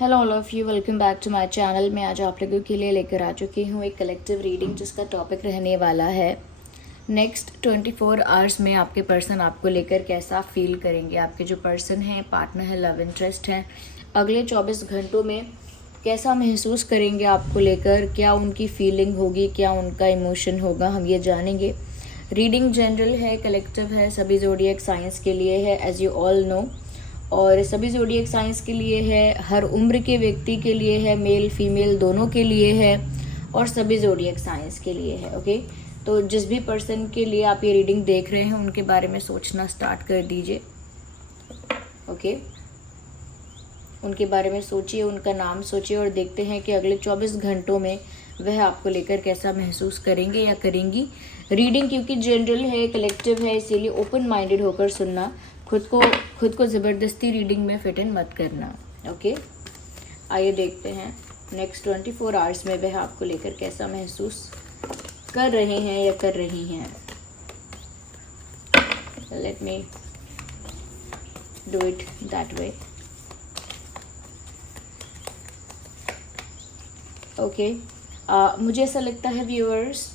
Hello all of you, welcome back to my channel. मैं आज आप लोगों के लिए लेकर आ चुकी हूँ एक कलेक्टिव रीडिंग जिसका टॉपिक रहने वाला है नेक्स्ट 24 आवर्स में आपके पर्सन आपको लेकर कैसा फील करेंगे। आपके जो पर्सन हैं, पार्टनर है, लव इंटरेस्ट हैं, अगले 24 घंटों में कैसा महसूस करेंगे आपको लेकर, क्या उनकी फीलिंग होगी, क्या उनका इमोशन होगा, हम ये जानेंगे। रीडिंग जनरल है, कलेक्टिव है, सभी ज़ोडिएक साइंस के लिए है एज यू ऑल नो, और सभी ज़ोडिएक साइंस के लिए है, हर उम्र के व्यक्ति के लिए है, मेल फीमेल दोनों के लिए है, और सभी ज़ोडिएक साइंस के लिए है। ओके, तो जिस भी पर्सन के लिए आप ये रीडिंग देख रहे हैं उनके बारे में सोचना स्टार्ट कर दीजिए। ओके, उनके बारे में सोचिए, उनका नाम सोचिए और देखते हैं कि अगले 24 घंटों में वह आपको लेकर कैसा महसूस करेंगे या करेंगी। रीडिंग क्योंकि जनरल है, कलेक्टिव है, इसीलिए ओपन माइंडेड होकर सुनना, खुद को ज़बरदस्ती रीडिंग में फिट इन मत करना। ओके, आइए देखते हैं नेक्स्ट 24 आवर्स में वह आपको लेकर कैसा महसूस कर रहे हैं या कर रही हैं। Let me do it that way. Okay, मुझे ऐसा लगता है व्यूअर्स,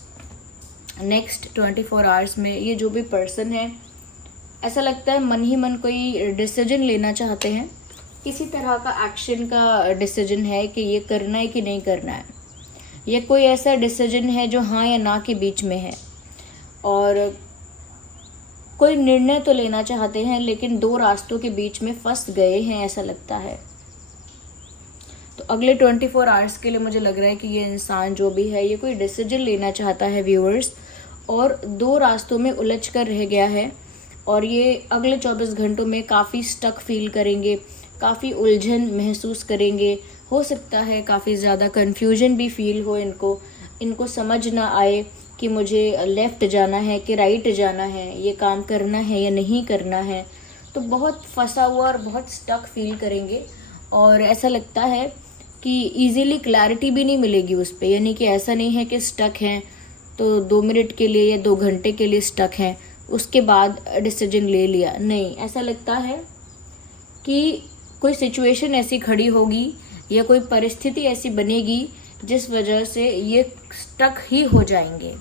नेक्स्ट 24 आवर्स में ये जो भी पर्सन है, ऐसा लगता है मन ही मन कोई डिसीजन लेना चाहते हैं, किसी तरह का एक्शन का डिसीजन है कि ये करना है कि नहीं करना है। ये कोई ऐसा डिसीजन है जो हाँ या ना के बीच में है, और कोई निर्णय तो लेना चाहते हैं लेकिन दो रास्तों के बीच में फंस गए हैं, ऐसा लगता है। तो अगले 24 आवर्स के लिए मुझे लग रहा है कि ये इंसान जो भी है, ये कोई डिसीजन लेना चाहता है व्यूअर्स, और दो रास्तों में उलझ कर रह गया है, और ये अगले 24 घंटों में काफ़ी स्टक फील करेंगे, काफ़ी उलझन महसूस करेंगे। हो सकता है काफ़ी ज़्यादा कन्फ्यूजन भी फील हो इनको समझ ना आए कि मुझे लेफ़्ट जाना है कि राइट जाना है, ये काम करना है या नहीं करना है। तो बहुत फंसा हुआ और बहुत स्टक फील करेंगे, और ऐसा लगता है कि ईज़िली क्लैरिटी भी नहीं मिलेगी उस पर। यानी कि ऐसा नहीं है कि स्टक हैं तो 2 मिनट के लिए या 2 घंटे के लिए स्टक हैं, उसके बाद डिसीजन ले लिया, नहीं। ऐसा लगता है कि कोई सिचुएशन ऐसी खड़ी होगी या कोई परिस्थिति ऐसी बनेगी जिस वजह से ये स्टक ही हो जाएंगे,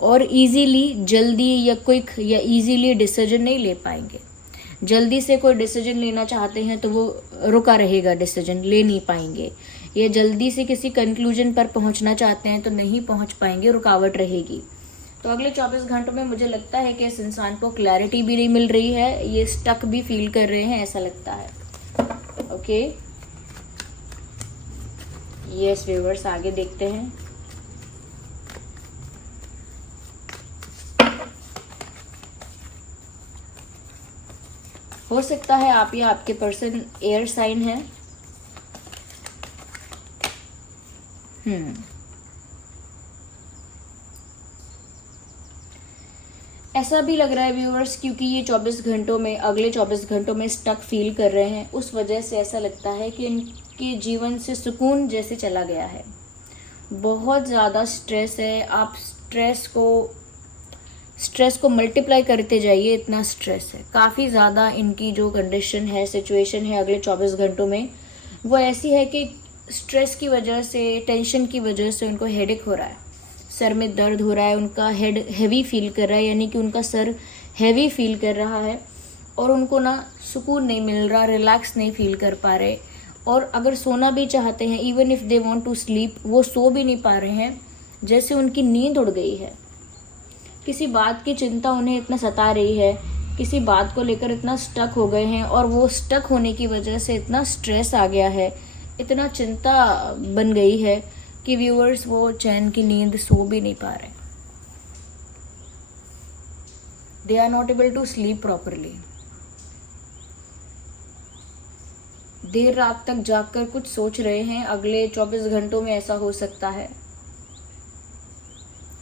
और इजीली, जल्दी या क्विक या इजीली डिसीजन नहीं ले पाएंगे। जल्दी से कोई डिसीजन लेना चाहते हैं तो वो रुका रहेगा, डिसीजन ले नहीं पाएंगे, या जल्दी से किसी कंक्लूजन पर पहुंचना चाहते हैं तो नहीं पहुंच पाएंगे, रुकावट रहेगी। तो अगले 24 घंटों में मुझे लगता है कि इस इंसान को क्लैरिटी भी नहीं मिल रही है, ये स्टक भी फील कर रहे हैं, ऐसा लगता है। ओके, यस व्यूअर्स, आगे देखते हैं। हो सकता है आप या आपके पर्सन एयर साइन है। ऐसा भी लग रहा है व्यूअर्स, क्योंकि ये 24 घंटों में, अगले 24 घंटों में स्टक फील कर रहे हैं, उस वजह से ऐसा लगता है कि इनके जीवन से सुकून जैसे चला गया है। बहुत ज़्यादा स्ट्रेस है, आप स्ट्रेस को मल्टीप्लाई करते जाइए, इतना स्ट्रेस है। काफ़ी ज़्यादा इनकी जो कंडीशन है, सिचुएशन है अगले 24 घंटों में, वो ऐसी है कि स्ट्रेस की वजह से, टेंशन की वजह से उनको हेडेक हो रहा है, सर में दर्द हो रहा है, उनका हेड हैवी फील कर रहा है, यानी कि उनका सर हैवी फील कर रहा है, और उनको ना सुकून नहीं मिल रहा, रिलैक्स नहीं फील कर पा रहे। और अगर सोना भी चाहते हैं, even if they want to sleep, वो सो भी नहीं पा रहे हैं, जैसे उनकी नींद उड़ गई है। किसी बात की चिंता उन्हें इतना सता रही है, किसी बात को लेकर इतना स्टक हो गए हैं, और वो स्टक होने की वजह से इतना स्ट्रेस आ गया है, इतना चिंता बन गई है कि व्यूअर्स वो चैन की नींद सो भी नहीं पा रहे। They are not able to sleep properly. देर रात तक जागकर कुछ सोच रहे हैं, अगले 24 घंटों में ऐसा हो सकता है।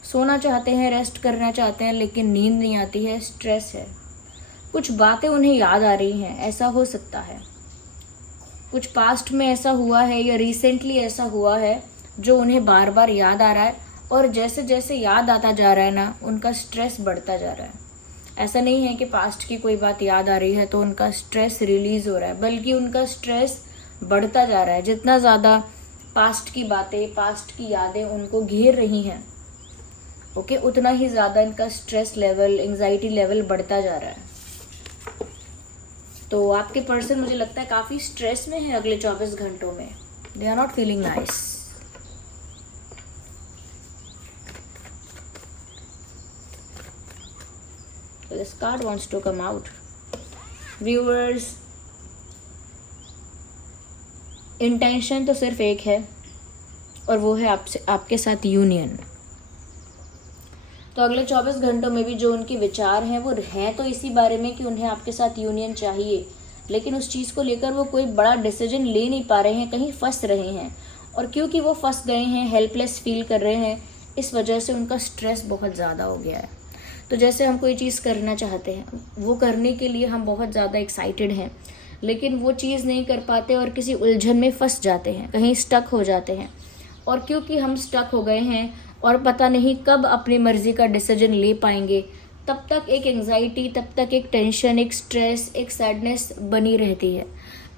सोना चाहते हैं, रेस्ट करना चाहते हैं, लेकिन नींद नहीं आती है, स्ट्रेस है। कुछ बातें उन्हें याद आ रही हैं, ऐसा हो सकता है। कुछ पास्ट में ऐसा हुआ है या रिसेंटली ऐसा हुआ है जो उन्हें बार बार याद आ रहा है, और जैसे जैसे याद आता जा रहा है ना, उनका स्ट्रेस बढ़ता जा रहा है। ऐसा नहीं है कि पास्ट की कोई बात याद आ रही है तो उनका स्ट्रेस रिलीज हो रहा है, बल्कि उनका स्ट्रेस बढ़ता जा रहा है। जितना ज़्यादा पास्ट की बातें, पास्ट की यादें उनको घेर रही हैं, ओके, उतना ही ज़्यादा इनका स्ट्रेस लेवल, एंजाइटी लेवल बढ़ता जा रहा है। तो आपके पर्सन मुझे लगता है काफ़ी स्ट्रेस में है अगले 24 घंटों में। They are not feeling nice. This card wants to come out. Viewers, intention तो सिर्फ एक है और वो है आपके साथ यूनियन। तो अगले 24 घंटों में भी जो उनके विचार हैं वो हैं तो इसी बारे में कि उन्हें आपके साथ यूनियन चाहिए, लेकिन उस चीज़ को लेकर वो कोई बड़ा डिसीजन ले नहीं पा रहे हैं, कहीं फंस रहे हैं। और क्योंकि वो फंस गए हैं, हेल्पलेस फील कर रहे हैं, इस वजह से उनका स्ट्रेस बहुत ज़्यादा हो गया है। तो जैसे हम कोई चीज़ करना चाहते हैं, वो करने के लिए हम बहुत ज़्यादा एक्साइटेड हैं, लेकिन वो चीज़ नहीं कर पाते और किसी उलझन में फंस जाते हैं, कहीं स्टक हो जाते हैं। और क्योंकि हम स्टक हो गए हैं और पता नहीं कब अपनी मर्जी का डिसीजन ले पाएंगे, तब तक एक एंजाइटी, तब तक एक टेंशन, एक स्ट्रेस, एक सैडनेस बनी रहती है।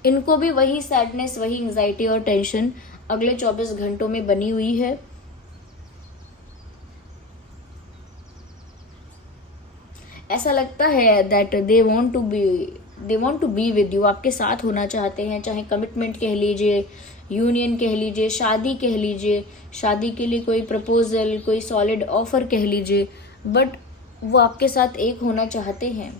इनको भी वही सैडनेस, वही एंजाइटी और टेंशन अगले 24 घंटों में बनी हुई है। ऐसा लगता है that they want to be with you, आपके साथ होना चाहते हैं, चाहे कमिटमेंट कह लीजिए, यूनियन कह लीजिए, शादी कह लीजिए, शादी के लिए कोई प्रपोजल, कोई सॉलिड ऑफर कह लीजिए, बट वो आपके साथ एक होना चाहते हैं,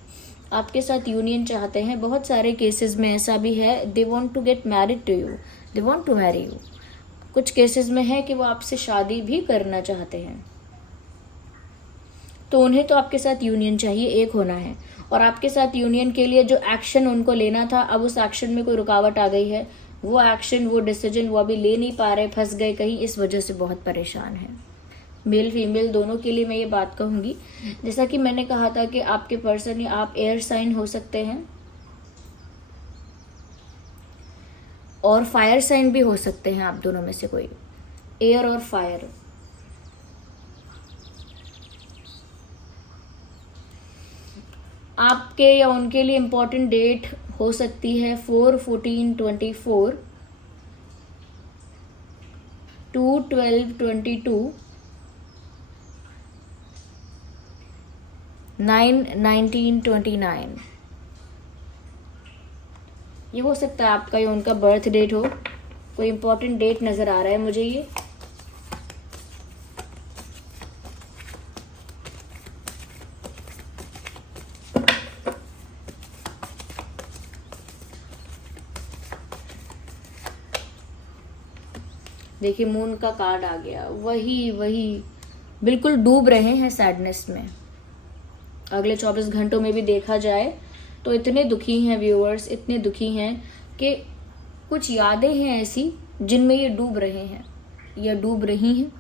आपके साथ यूनियन चाहते हैं। बहुत सारे केसेस में ऐसा भी है, they want to get married to you, they want to marry you. कुछ केसेस में है कि वो आपसे शादी भी करना चाहते हैं। तो उन्हें तो आपके साथ यूनियन चाहिए, एक होना है। और आपके साथ यूनियन के लिए जो एक्शन उनको लेना था, अब उस एक्शन में कोई रुकावट आ गई है। वो एक्शन, वो डिसीजन वो अभी ले नहीं पा रहे, फंस गए कहीं, इस वजह से बहुत परेशान है। मेल फीमेल दोनों के लिए मैं ये बात कहूँगी। जैसा कि मैंने कहा था कि आपके पर्सन या आप एयर साइन हो सकते हैं और फायर साइन भी हो सकते हैं, आप दोनों में से कोई, एयर और फायर। आपके या उनके लिए इम्पोर्टेंट डेट हो सकती है 4/14/24, 2/12/22, 9/19/29। ये हो सकता है आपका या उनका बर्थ डेट हो। कोई इम्पोर्टेंट डेट नज़र आ रहा है मुझे ये। देखिए मून का कार्ड आ गया। वही बिल्कुल डूब रहे हैं सैडनेस में। अगले 24 घंटों में भी देखा जाए तो इतने दुखी हैं व्यूअर्स, इतने दुखी हैं कि कुछ यादें हैं ऐसी जिनमें ये डूब रहे हैं या डूब रही हैं।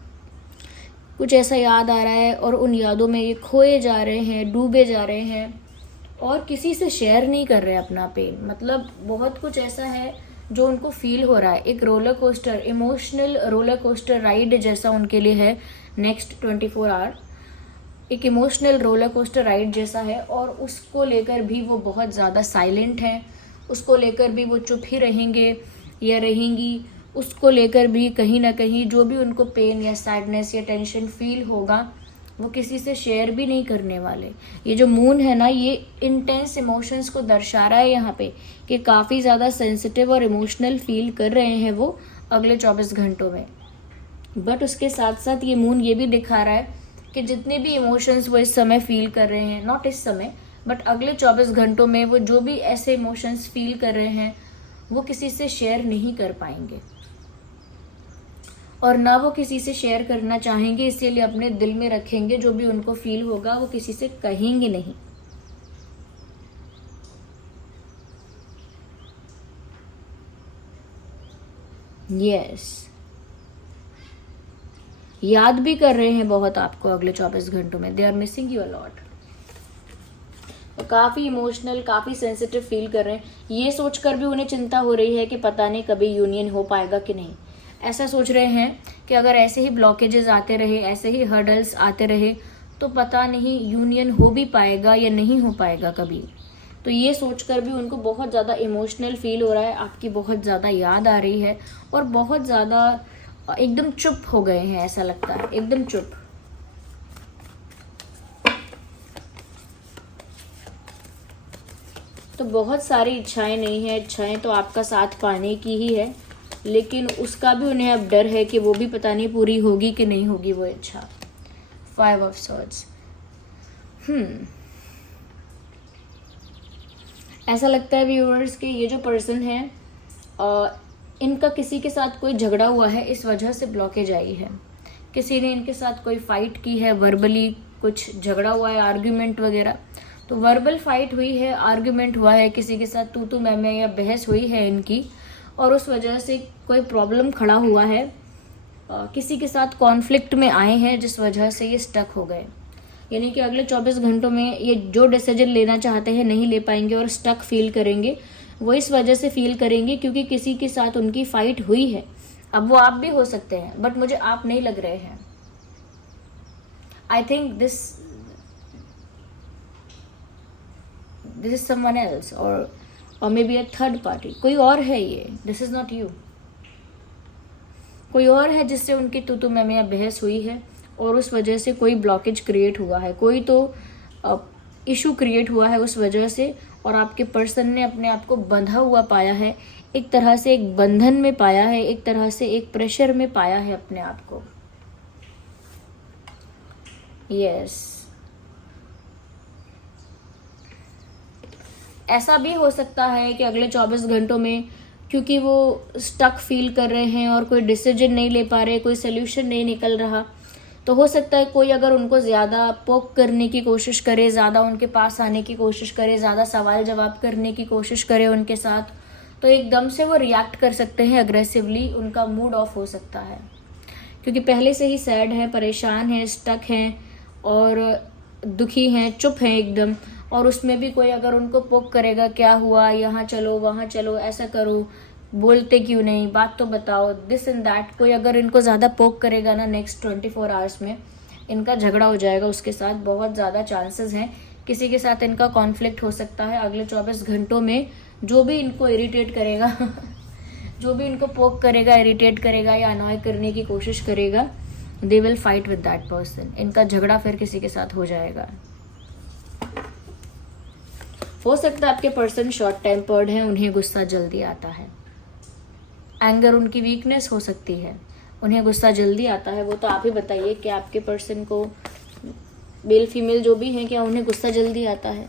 कुछ ऐसा याद आ रहा है और उन यादों में ये खोए जा रहे हैं, डूबे जा रहे हैं और किसी से शेयर नहीं कर रहे अपना पेन। मतलब बहुत कुछ ऐसा है जो उनको फील हो रहा है। एक roller coaster, emotional roller coaster ride जैसा उनके लिए है नेक्स्ट 24 आवर। एक इमोशनल रोलर कोस्टर राइड जैसा है और उसको लेकर भी वो बहुत ज़्यादा साइलेंट हैं, उसको लेकर भी वो चुप ही रहेंगे या रहेंगी। उसको लेकर भी कहीं ना कहीं जो भी उनको पेन या सैडनेस या टेंशन फील होगा वो किसी से शेयर भी नहीं करने वाले। ये जो मून है ना, ये इंटेंस इमोशंस को दर्शा रहा है यहाँ पे कि काफ़ी ज़्यादा सेंसिटिव और इमोशनल फील कर रहे हैं वो अगले 24 घंटों में। बट उसके साथ साथ ये मून ये भी दिखा रहा है कि जितने भी इमोशंस वो इस समय फील कर रहे हैं, नॉट इस समय बट अगले 24 घंटों में, वो जो भी ऐसे इमोशंस फील कर रहे हैं वो किसी से शेयर नहीं कर पाएंगे और ना वो किसी से शेयर करना चाहेंगे, इसीलिए अपने दिल में रखेंगे। जो भी उनको फील होगा वो किसी से कहेंगे नहीं। यस, याद भी कर रहे हैं बहुत आपको अगले 24 घंटों में। They are missing you a lot. काफ़ी इमोशनल, काफ़ी सेंसिटिव फील कर रहे हैं। ये सोचकर भी उन्हें चिंता हो रही है कि पता नहीं कभी यूनियन हो पाएगा कि नहीं। ऐसा सोच रहे हैं कि अगर ऐसे ही ब्लॉकेजेस आते रहे, ऐसे ही हर्डल्स आते रहे तो पता नहीं यूनियन हो भी पाएगा या नहीं हो पाएगा कभी। तो ये सोचकर भी उनको बहुत ज़्यादा इमोशनल फील हो रहा है, आपकी बहुत ज़्यादा याद आ रही है और बहुत ज़्यादा एकदम चुप हो गए हैं, ऐसा लगता है एकदम चुप। तो बहुत सारी इच्छाएं नहीं है, इच्छाएं तो आपका साथ पाने की ही है, लेकिन उसका भी उन्हें अब डर है कि वो भी पता नहीं पूरी होगी कि नहीं होगी वो इच्छा। 5 ऑफ सॉर्ड्स। ऐसा लगता है व्यूअर्स कि ये जो पर्सन है इनका किसी के साथ कोई झगड़ा हुआ है, इस वजह से ब्लॉकेज आई है। किसी ने इनके साथ कोई फाइट की है, वर्बली कुछ झगड़ा हुआ है, आर्ग्यूमेंट वगैरह। तो वर्बल फाइट हुई है, आर्ग्यूमेंट हुआ है, किसी के साथ तू मैं या बहस हुई है इनकी, और उस वजह से कोई प्रॉब्लम खड़ा हुआ है। किसी के साथ कॉन्फ्लिक्ट में आए हैं जिस वजह से ये स्टक हो गए। यानी कि अगले 24 घंटों में ये जो डिसीजन लेना चाहते हैं नहीं ले पाएंगे और स्टक फील करेंगे। वो इस वजह से फील करेंगे क्योंकि किसी के साथ उनकी फाइट हुई है। अब वो आप भी हो सकते हैं, बट मुझे आप नहीं लग रहे हैं। I think this is someone else और maybe a third party. कोई और है ये, दिस इज नॉट यू। कोई और है जिससे उनकी तू मैं या बहस हुई है और उस वजह से कोई ब्लॉकेज क्रिएट हुआ है, कोई तो इशू क्रिएट हुआ है उस वजह से, और आपके पर्सन ने अपने आप को बंधा हुआ पाया है, एक तरह से एक बंधन में पाया है, एक तरह से एक प्रेशर में पाया है अपने आप को। यस, ऐसा भी हो सकता है कि अगले 24 घंटों में, क्योंकि वो स्टक फील कर रहे हैं और कोई डिसीजन नहीं ले पा रहे, कोई सोल्यूशन नहीं निकल रहा, तो हो सकता है कोई अगर उनको ज़्यादा पोक करने की कोशिश करे, ज़्यादा उनके पास आने की कोशिश करे, ज़्यादा सवाल जवाब करने की कोशिश करे उनके साथ, तो एकदम से वो रिएक्ट कर सकते हैं अग्रेसिवली, उनका मूड ऑफ हो सकता है। क्योंकि पहले से ही सैड है, परेशान है, स्टक हैं और दुखी हैं, चुप हैं एकदम, और उसमें भी कोई अगर उनको पोक करेगा, क्या हुआ, यहाँ चलो वहाँ चलो, ऐसा करो, बोलते क्यों नहीं, बात तो बताओ, दिस एंड दैट, कोई अगर इनको ज़्यादा पोक करेगा ना, नेक्स्ट 24 आवर्स में इनका झगड़ा हो जाएगा उसके साथ। बहुत ज़्यादा चांसेस हैं किसी के साथ इनका कॉन्फ्लिक्ट हो सकता है अगले 24 घंटों में। जो भी इनको इरिटेट करेगा जो भी इनको पोक करेगा, इरिटेट करेगा या अनॉय करने की कोशिश करेगा, they will fight with that person. इनका झगड़ा फिर किसी के साथ हो जाएगा। हो सकता है आपके पर्सन शॉर्ट टेम्पर्ड हैं, उन्हें गुस्सा जल्दी आता है। एंगर उनकी वीकनेस हो सकती है, उन्हें गुस्सा जल्दी आता है। वो तो आप ही बताइए कि आपके पर्सन को, मेल फीमेल जो भी हैं, क्या उन्हें गुस्सा जल्दी आता है?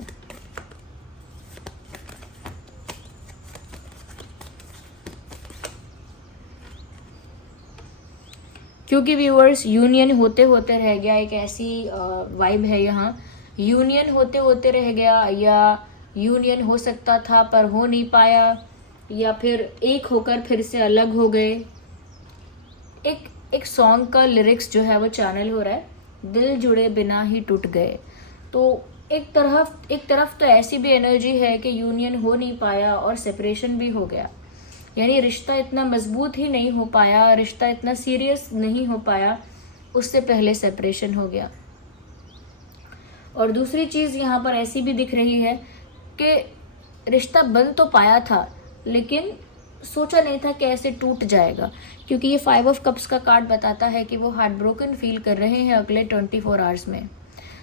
क्योंकि व्यूअर्स, यूनियन होते होते रह गया, एक ऐसी वाइब है यहाँ, यूनियन होते होते रह गया, या यूनियन हो सकता था पर हो नहीं पाया, या फिर एक होकर फिर से अलग हो गए। एक सॉन्ग का लिरिक्स जो है वो चैनल हो रहा है, दिल जुड़े बिना ही टूट गए। तो एक तरफ तो ऐसी भी एनर्जी है कि यूनियन हो नहीं पाया और सेपरेशन भी हो गया, यानी रिश्ता इतना मजबूत ही नहीं हो पाया, रिश्ता इतना सीरियस नहीं हो पाया, उससे पहले सेपरेशन हो गया। और दूसरी चीज़ यहाँ पर ऐसी भी दिख रही है कि रिश्ता बन तो पाया था, लेकिन सोचा नहीं था कि ऐसे टूट जाएगा, क्योंकि ये 5 ऑफ कप्स का कार्ड बताता है कि वो हार्ट ब्रोकन फील कर रहे हैं अगले 24 आवर्स में।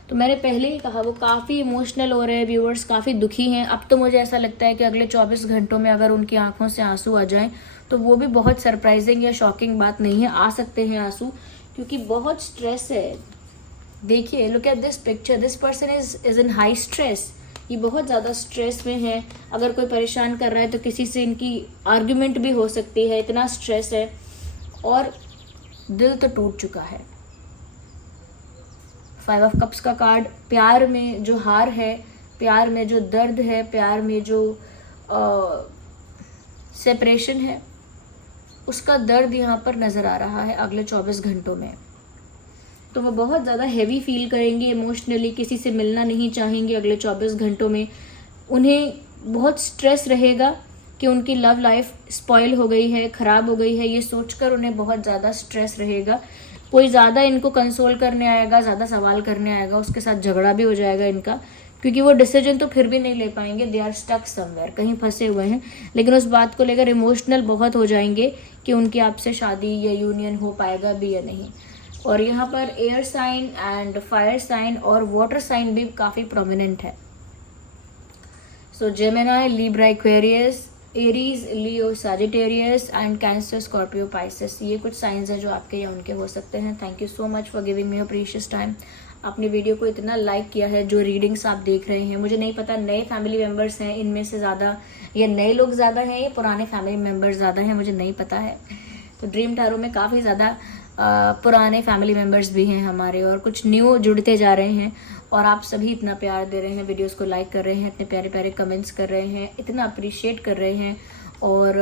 तो मैंने पहले ही कहा, वो काफ़ी इमोशनल हो रहे हैं व्यूअर्स, काफ़ी दुखी हैं। अब तो मुझे ऐसा लगता है कि अगले 24 घंटों में अगर उनकी आंखों से आंसू आ जाएं तो वो भी बहुत सरप्राइजिंग या शॉकिंग बात नहीं है, आ सकते हैं आंसू, क्योंकि बहुत स्ट्रेस है। देखिए, look at this picture, this person is in high stress. ये बहुत ज़्यादा स्ट्रेस में है। अगर कोई परेशान कर रहा है तो किसी से इनकी आर्ग्यूमेंट भी हो सकती है, इतना स्ट्रेस है, और दिल तो टूट चुका है। 5 ऑफ कप्स का कार्ड, प्यार में जो हार है, प्यार में जो दर्द है, प्यार में जो सेपरेशन है, उसका दर्द यहाँ पर नज़र आ रहा है अगले 24 घंटों में। तो वो बहुत ज़्यादा हैवी फील करेंगे इमोशनली, किसी से मिलना नहीं चाहेंगे अगले 24 घंटों में। उन्हें बहुत स्ट्रेस रहेगा कि उनकी लव लाइफ स्पॉइल हो गई है, ख़राब हो गई है, ये सोचकर उन्हें बहुत ज़्यादा स्ट्रेस रहेगा। कोई ज़्यादा इनको कंसोल करने आएगा, ज़्यादा सवाल करने आएगा, उसके साथ झगड़ा भी हो जाएगा इनका, क्योंकि वो डिसीजन तो फिर भी नहीं ले पाएंगे, दे आर स्टक समवेयर, कहीं फंसे हुए हैं, लेकिन उस बात को लेकर इमोशनल बहुत हो जाएंगे कि उनकी आपसे शादी या यूनियन हो पाएगा भी या नहीं। और यहाँ पर air sign and fire sign और वाटर साइन भी काफ़ी प्रोमिनेंट है। So Gemini, Libra, Aquarius, Aries, Leo, Sagittarius and Cancer, Scorpio, Pisces, ये कुछ साइंस हैं जो आपके या उनके हो सकते हैं। Thank you so much for giving me your precious time. आपने वीडियो को इतना लाइक किया है, जो रीडिंग्स आप देख रहे हैं, मुझे नहीं पता नए फैमिली मेम्बर्स हैं इनमें से ज़्यादा, या नए लोग ज़्यादा हैं या पुराने फैमिली मेम्बर्स ज़्यादा हैं, मुझे नहीं पता है। तो ड्रीम टैरो में काफ़ी ज़्यादा पुराने फैमिली मेम्बर्स भी हैं हमारे, और कुछ न्यू जुड़ते जा रहे हैं। और आप सभी इतना प्यार दे रहे हैं, वीडियोस को लाइक कर रहे हैं, इतने प्यारे प्यारे कमेंट्स कर रहे हैं, इतना अप्रिशिएट कर रहे हैं, और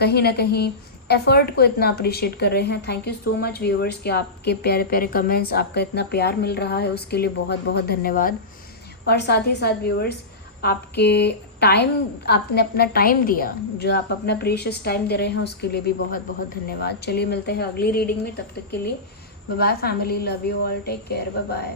कहीं ना कहीं एफर्ट को इतना अप्रिशिएट कर रहे हैं। Thank you so much viewers कि आपके प्यारे प्यारे कमेंट्स, आपका इतना प्यार मिल रहा है, उसके लिए बहुत बहुत धन्यवाद। और साथ ही साथ व्यूअर्स, आपके टाइम, आपने अपना टाइम दिया, जो आप अपना प्रीशियस टाइम दे रहे हैं, उसके लिए भी बहुत बहुत धन्यवाद। चलिए मिलते हैं अगली रीडिंग में, तब तक के लिए bye bye family, love you all, take care, bye bye.